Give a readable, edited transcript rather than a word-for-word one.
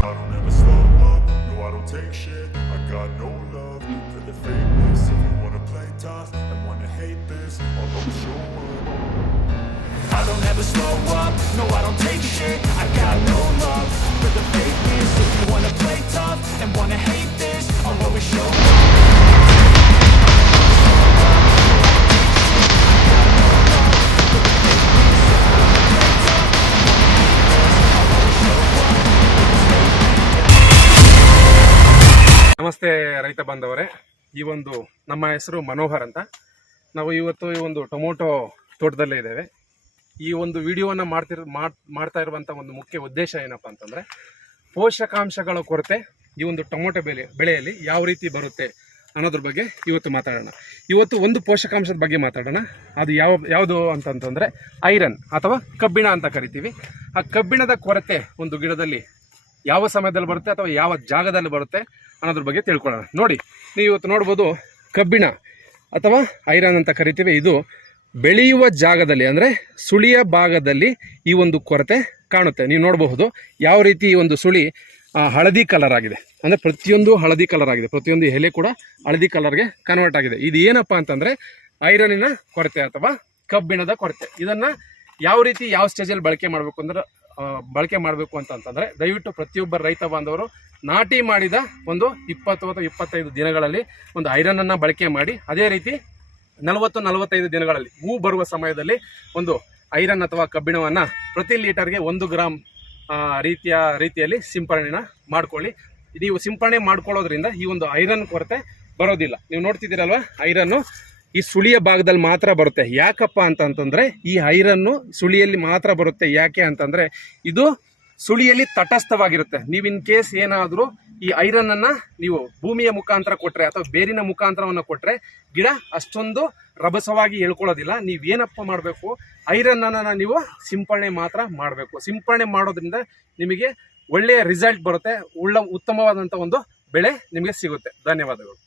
I don't ever slow up, no I don't take shit. I got no love for the fakeness. If you wanna play tough and wanna hate this, I'll always show up. I don't ever slow up, no I don't take shit. I got no love for the fakeness. If you wanna play tough and wanna hate this, I'll always show up. ನಮಸ್ತೆ ರೈತ ಬಾಂಧವರೇ, ಈ ಒಂದು ನಮ್ಮ ಹೆಸರು ಮನೋಹರ್ ಅಂತ. ನಾವು ಇವತ್ತು ಈ ಒಂದು ಟೊಮೊಟೊ ತೋಟದಲ್ಲೇ ಇದ್ದೇವೆ. ಈ ಒಂದು ವಿಡಿಯೋವನ್ನು ಮಾಡ್ತಾ ಇರುವಂಥ ಒಂದು ಮುಖ್ಯ ಉದ್ದೇಶ ಏನಪ್ಪ ಅಂತಂದರೆ, ಪೋಷಕಾಂಶಗಳ ಕೊರತೆ ಈ ಒಂದು ಟೊಮೊಟೊ ಬೆಳೆಯಲ್ಲಿ ಯಾವ ರೀತಿ ಬರುತ್ತೆ ಅನ್ನೋದ್ರ ಬಗ್ಗೆ ಇವತ್ತು ಮಾತಾಡೋಣ. ಇವತ್ತು ಒಂದು ಪೋಷಕಾಂಶದ ಬಗ್ಗೆ ಮಾತಾಡೋಣ. ಅದು ಯಾವುದು ಅಂತಂತಂದರೆ ಐರನ್ ಅಥವಾ ಕಬ್ಬಿಣ ಅಂತ ಕರಿತೀವಿ. ಆ ಕಬ್ಬಿಣದ ಕೊರತೆ ಒಂದು ಗಿಡದಲ್ಲಿ ಯಾವ ಸಮಯದಲ್ಲಿ ಬರುತ್ತೆ ಅಥವಾ ಯಾವ ಜಾಗದಲ್ಲಿ ಬರುತ್ತೆ ಅನ್ನೋದ್ರ ಬಗ್ಗೆ ತಿಳ್ಕೊಳ್ಳೋಣ. ನೋಡಿ, ನೀವು ಇವತ್ತು ನೋಡ್ಬೋದು, ಕಬ್ಬಿಣ ಅಥವಾ ಐರನ್ ಅಂತ ಕರಿತೀವಿ. ಇದು ಬೆಳೆಯುವ ಜಾಗದಲ್ಲಿ ಅಂದರೆ ಸುಳಿಯ ಭಾಗದಲ್ಲಿ ಈ ಒಂದು ಕೊರತೆ ಕಾಣುತ್ತೆ. ನೀವು ನೋಡಬಹುದು ಯಾವ ರೀತಿ ಈ ಒಂದು ಸುಳಿ ಹಳದಿ ಕಲರ್ ಆಗಿದೆ. ಅಂದರೆ ಪ್ರತಿಯೊಂದು ಹಳದಿ ಕಲರ್ ಆಗಿದೆ, ಪ್ರತಿಯೊಂದು ಎಲೆ ಕೂಡ ಹಳದಿ ಕಲರ್ಗೆ ಕನ್ವರ್ಟ್ ಆಗಿದೆ. ಇದು ಏನಪ್ಪ ಅಂತಂದರೆ ಐರನ್ನಿನ ಕೊರತೆ ಅಥವಾ ಕಬ್ಬಿಣದ ಕೊರತೆ. ಇದನ್ನು ಯಾವ ರೀತಿ ಯಾವ ಸ್ಟೇಜಲ್ಲಿ ಬಳಕೆ ಮಾಡಬೇಕು ಅಂತಂತಂದರೆ, ದಯವಿಟ್ಟು ಪ್ರತಿಯೊಬ್ಬ ರೈತ ಬಾಂಧವರು ನಾಟಿ ಮಾಡಿದ ಒಂದು 20 ಅಥವಾ 25 ದಿನಗಳಲ್ಲಿ ಒಂದು ಐರನ್ನನ್ನು ಬಳಕೆ ಮಾಡಿ, ಅದೇ ರೀತಿ 40-45 ದಿನಗಳಲ್ಲಿ ಹೂ ಬರುವ ಸಮಯದಲ್ಲಿ ಒಂದು ಐರನ್ ಅಥವಾ ಕಬ್ಬಿಣವನ್ನು ಪ್ರತಿ ಲೀಟರ್ಗೆ 1 ಗ್ರಾಮ್ ರೀತಿಯಲ್ಲಿ ಸಿಂಪರಣೆನ ಮಾಡ್ಕೊಳ್ಳಿ. ನೀವು ಸಿಂಪರಣೆ ಮಾಡ್ಕೊಳ್ಳೋದ್ರಿಂದ ಈ ಒಂದು ಐರನ್ ಕೊರತೆ ಬರೋದಿಲ್ಲ. ನೀವು ನೋಡ್ತಿದ್ದೀರಲ್ವ, ಐರನ್ನು ಈ ಸುಳಿಯ ಭಾಗದಲ್ಲಿ ಮಾತ್ರ ಬರುತ್ತೆ. ಯಾಕಪ್ಪ ಅಂತಂತಂದರೆ ಈ ಐರನ್ನು ಸುಳಿಯಲ್ಲಿ ಮಾತ್ರ ಬರುತ್ತೆ. ಯಾಕೆ ಅಂತಂದರೆ ಇದು ಸುಳಿಯಲ್ಲಿ ತಟಸ್ಥವಾಗಿರುತ್ತೆ. ನೀವು ಇನ್ ಕೇಸ್ ಏನಾದರೂ ಈ ಐರನ್ನನ್ನು ನೀವು ಭೂಮಿಯ ಮುಖಾಂತರ ಕೊಟ್ಟರೆ ಅಥವಾ ಬೇರಿನ ಮುಖಾಂತರವನ್ನು ಕೊಟ್ಟರೆ ಗಿಡ ಅಷ್ಟೊಂದು ರಭಸವಾಗಿ ಹೇಳ್ಕೊಳ್ಳೋದಿಲ್ಲ. ನೀವೇನಪ್ಪ ಮಾಡಬೇಕು, ಐರನ್ನನ್ನು ನೀವು ಸಿಂಪರಣೆ ಮಾತ್ರ ಮಾಡಬೇಕು. ಸಿಂಪರಣೆ ಮಾಡೋದ್ರಿಂದ ನಿಮಗೆ ಒಳ್ಳೆಯ ರಿಸಲ್ಟ್ ಬರುತ್ತೆ, ಉತ್ತಮವಾದಂಥ ಒಂದು ಬೆಳೆ ನಿಮಗೆ ಸಿಗುತ್ತೆ. ಧನ್ಯವಾದಗಳು.